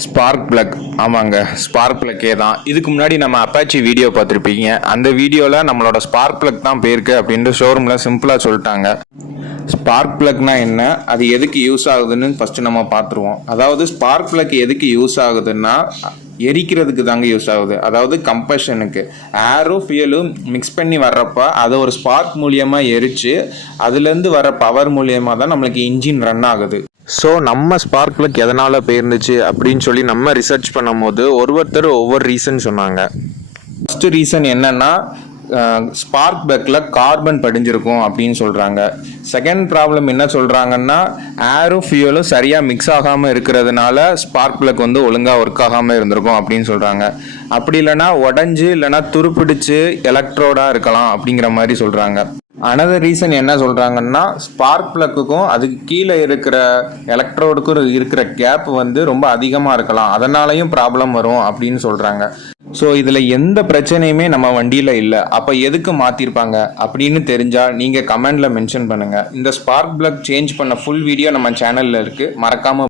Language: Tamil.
Spark plug. ஆமாங்க, ஸ்பார்க் பிளக்கே தான். இதுக்கு முன்னாடி நம்ம அப்பாச்சி வீடியோ பார்த்துருப்பீங்க. அந்த வீடியோவில் நம்மளோட ஸ்பார்க் பிளக் தான் போயிருக்கு அப்படின்ட்டு ஷோரூமில் சிம்பிளாக சொல்லிட்டாங்க. ஸ்பார்க் பிளக்னா என்ன, அது எதுக்கு யூஸ் ஆகுதுன்னு ஃபஸ்ட்டு நம்ம பார்த்துருவோம். அதாவது ஸ்பார்க் பிளக் எதுக்கு யூஸ் ஆகுதுன்னா எரிக்கிறதுக்கு தாங்க யூஸ் ஆகுது. அதாவது கம்பஷனுக்கு ஏரும் ஃபியலும் மிக்ஸ் பண்ணி வர்றப்ப அதை ஒரு ஸ்பார்க் மூலியமாக எரித்து அதுலேருந்து வர பவர் மூலியமாக தான் நம்மளுக்கு இன்ஜின் ரன் ஆகுது. ஸோ நம்ம ஸ்பார்க் பிளக் எதனால் போயிருந்துச்சு அப்படின்னு சொல்லி நம்ம ரிசர்ச் பண்ணும்போது ஒவ்வொருத்தர் ஒவ்வொரு ரீசன் சொன்னாங்க. ஃபஸ்ட்டு ரீசன் என்னன்னா ஸ்பார்க் பிளக்கில் கார்பன் படிஞ்சிருக்கும் அப்படின்னு சொல்கிறாங்க. செகண்ட் ப்ராப்ளம் என்ன சொல்கிறாங்கன்னா ஏரும் ஃபியூலும் சரியாக மிக்ஸ் ஆகாமல் இருக்கிறதுனால ஸ்பார்க் பிளக் வந்து ஒழுங்காக ஒர்க் ஆகாமல் இருந்திருக்கும் அப்படின்னு சொல்கிறாங்க. அப்படி இல்லைனா உடஞ்சி இல்லைனா துருப்பிடிச்சு எலக்ட்ரோடாக இருக்கலாம் அப்படிங்கிற மாதிரி சொல்கிறாங்க. அனதர் ரீசன் என்ன சொல்கிறாங்கன்னா ஸ்பார்க் பிளக்குக்கும் அதுக்கு கீழே இருக்கிற எலக்ட்ரோடுக்கும் இருக்கிற கேப் வந்து ரொம்ப அதிகமாக இருக்கலாம், அதனாலையும் ப்ராப்ளம் வரும் அப்படின்னு சொல்கிறாங்க. ஸோ இதில் எந்த பிரச்சனையுமே நம்ம வண்டியில் இல்லை. அப்போ எதுக்கு மாற்றிருப்பாங்க அப்படின்னு தெரிஞ்சால் நீங்கள் கமெண்டில் மென்ஷன் பண்ணுங்கள். இந்த ஸ்பார்க் பிளக் சேஞ்ச் பண்ண ஃபுல் வீடியோ நம்ம சேனலில் இருக்குது, மறக்காமல்